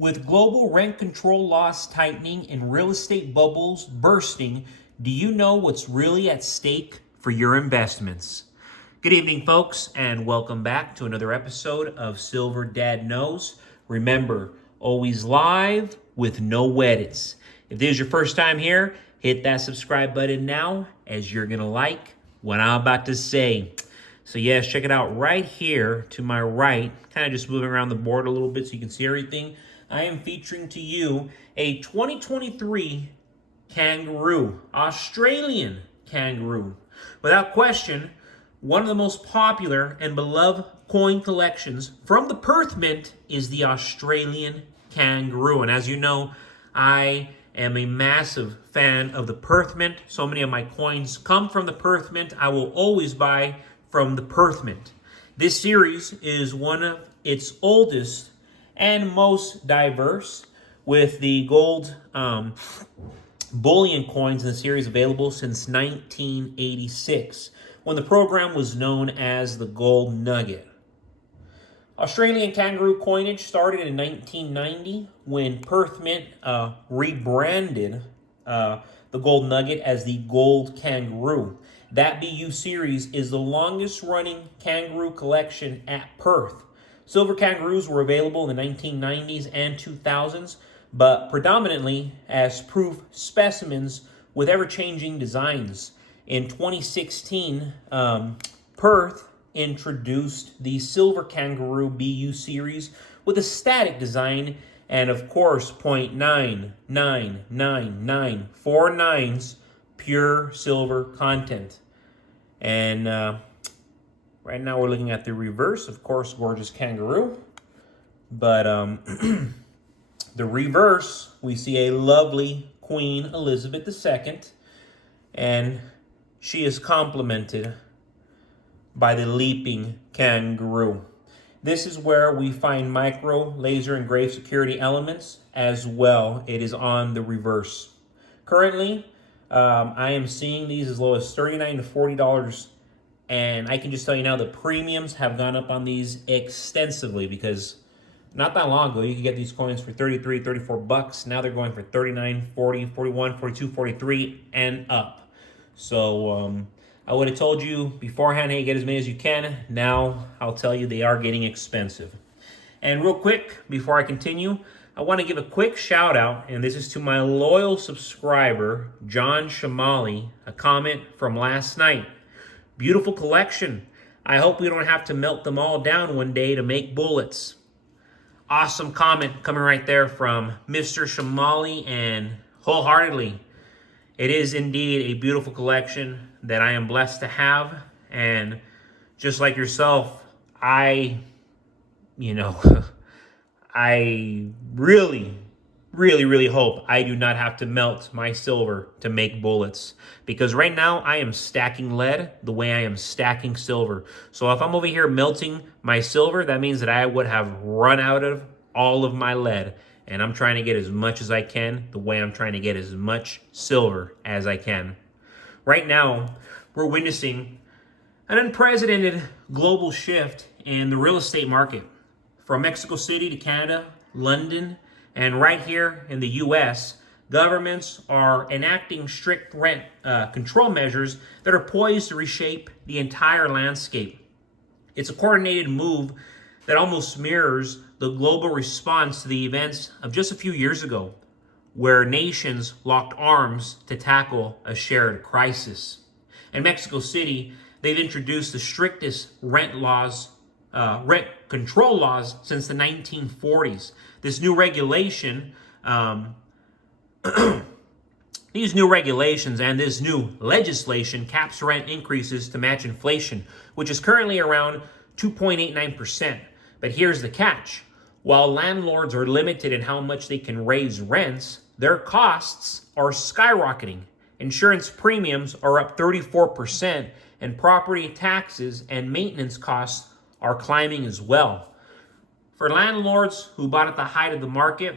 With global rent control laws tightening and real estate bubbles bursting, do you know what's really at stake for your investments? Good evening, folks, and welcome back to another episode of Silver Dad Knows. Remember, always live with no edits. If this is your first time here, hit that subscribe button now, as you're going to like what I'm about to say. So yes, check it out right here to my right, kind of just moving around the board a little bit so you can see everything. I am featuring to you a 2023 kangaroo, Australian kangaroo. Without question, one of the most popular and beloved coin collections from the Perth Mint is the Australian kangaroo. And as you know, I am a massive fan of the Perth Mint. So many of my coins come from the Perth Mint. I will always buy from the Perth Mint. This series is one of its oldest and most diverse, with the gold bullion coins in the series available since 1986, when the program was known as the Gold Nugget. Australian kangaroo coinage started in 1990 when Perth Mint rebranded the Gold Nugget as the Gold Kangaroo. That BU series is the longest running kangaroo collection at Perth. Silver kangaroos were available in the 1990s and 2000s, but predominantly as proof specimens with ever-changing designs. In 2016, Perth introduced the Silver Kangaroo BU series with a static design and, of course, 0.99994 pure silver content. And right now we're looking at the reverse, of course, gorgeous kangaroo. But the reverse, we see a lovely Queen Elizabeth II, and she is complemented by the leaping kangaroo. This is where we find micro, laser, engraved security elements as well. It is on the reverse. Currently, I am seeing these as low as $39 to $40, and I can just tell you now the premiums have gone up on these extensively, because not that long ago you could get these coins for 33, 34 bucks. Now they're going for 39, 40, 41, 42, 43 and up. So I would have told you beforehand, hey, get as many as you can. Now I'll tell you they are getting expensive. And real quick, before I continue, I want to give a quick shout out, and this is to my loyal subscriber, John Shamali, a comment from last night. Beautiful collection. I hope we don't have to melt them all down one day to make bullets. Awesome comment coming right there from Mr. Shamali, and wholeheartedly, it is indeed a beautiful collection that I am blessed to have. And just like yourself, I really hope I do not have to melt my silver to make bullets, because right now I am stacking lead the way I am stacking silver. So if I'm over here melting my silver, that means that I would have run out of all of my lead, and I'm trying to get as much as I can the way I'm trying to get as much silver as I can. Right now, we're witnessing an unprecedented global shift in the real estate market. From Mexico City to Canada, London, and right here in the U.S., governments are enacting strict rent control measures that are poised to reshape the entire landscape. It's a coordinated move that almost mirrors the global response to the events of just a few years ago, where nations locked arms to tackle a shared crisis. In Mexico City, they've introduced the strictest rent control laws since the 1940s. This new regulation, these new regulations and this new legislation caps rent increases to match inflation, which is currently around 2.89%. But here's the catch. While landlords are limited in how much they can raise rents, their costs are skyrocketing. Insurance premiums are up 34%, and property taxes and maintenance costs are climbing as well. For landlords who bought at the height of the market,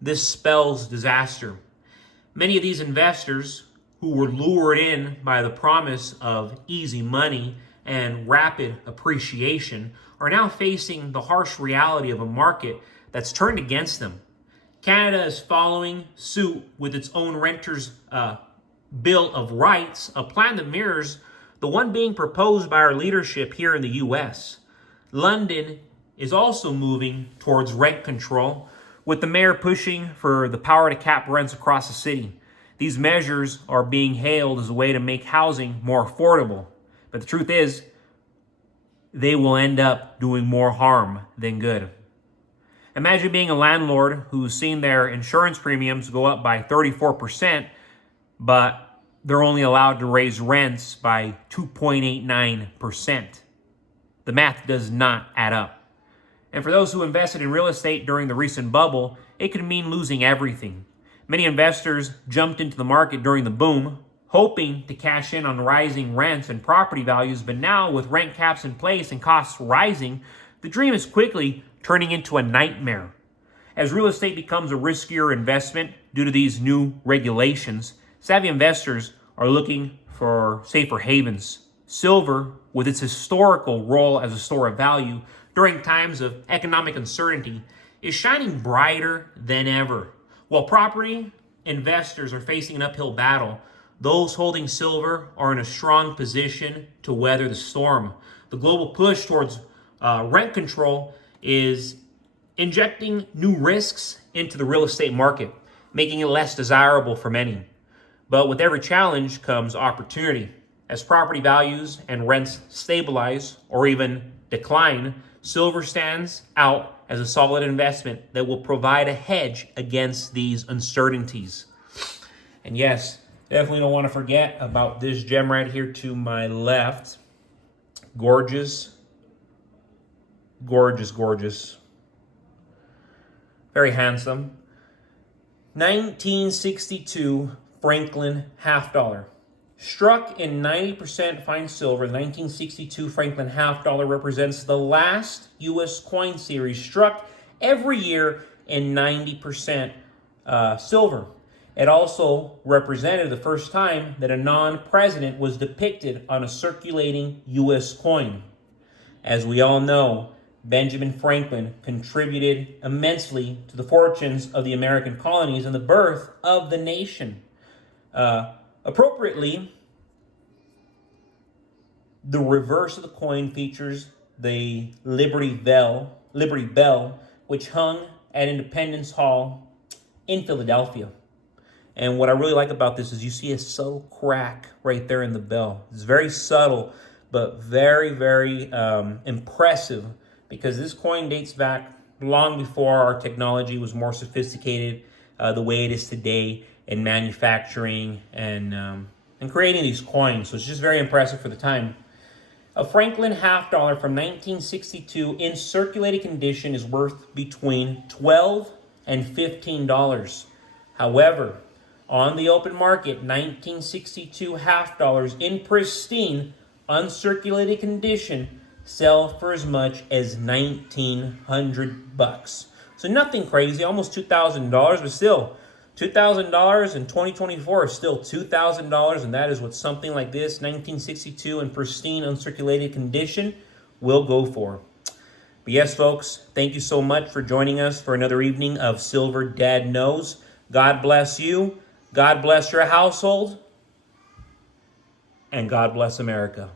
this spells disaster. Many of these investors who were lured in by the promise of easy money and rapid appreciation are now facing the harsh reality of a market that's turned against them. Canada is following suit with its own renters' Bill of Rights, a plan that mirrors the one being proposed by our leadership here in the U.S. London is also moving towards rent control, with the mayor pushing for the power to cap rents across the city. These measures are being hailed as a way to make housing more affordable. But the truth is, they will end up doing more harm than good. Imagine being a landlord who's seen their insurance premiums go up by 34%, but they're only allowed to raise rents by 2.89%. The math does not add up. And for those who invested in real estate during the recent bubble, it could mean losing everything. Many investors jumped into the market during the boom, hoping to cash in on rising rents and property values, but now with rent caps in place and costs rising, the dream is quickly turning into a nightmare. As real estate becomes a riskier investment due to these new regulations, savvy investors are looking for safer havens. Silver, with its historical role as a store of value during times of economic uncertainty, is shining brighter than ever. While property investors are facing an uphill battle, those holding silver are in a strong position to weather the storm. The global push towards rent control is injecting new risks into the real estate market, making it less desirable for many. But with every challenge comes opportunity. As property values and rents stabilize or even decline, silver stands out as a solid investment that will provide a hedge against these uncertainties. And yes, definitely don't want to forget about this gem right here to my left. Gorgeous, gorgeous, gorgeous. Very handsome. 1962 Franklin half dollar. Struck in 90% fine silver, the 1962 Franklin half dollar represents the last U.S. coin series struck every year in 90% silver. It also represented the first time that a non-president was depicted on a circulating U.S. coin. As we all know, Benjamin Franklin contributed immensely to the fortunes of the American colonies and the birth of the nation. Appropriately, the reverse of the coin features the Liberty Bell, which hung at Independence Hall in Philadelphia. And what I really like about this is you see a subtle crack right there in the bell. It's very subtle, but very, very impressive, because this coin dates back long before our technology was more sophisticated the way it is today in manufacturing and creating these coins. So it's just very impressive for the time. A Franklin half dollar from 1962 in circulating condition is worth between $12 and $15. However, on the open market, 1962 half dollars in pristine, uncirculated condition sell for as much as $1,900. So nothing crazy, almost $2,000, but still, $2,000 in 2024 is still $2,000, and that is what something like this, 1962 in pristine, uncirculated condition, will go for. But yes, folks, thank you so much for joining us for another evening of Silver Dad Knows. God bless you, God bless your household, and God bless America.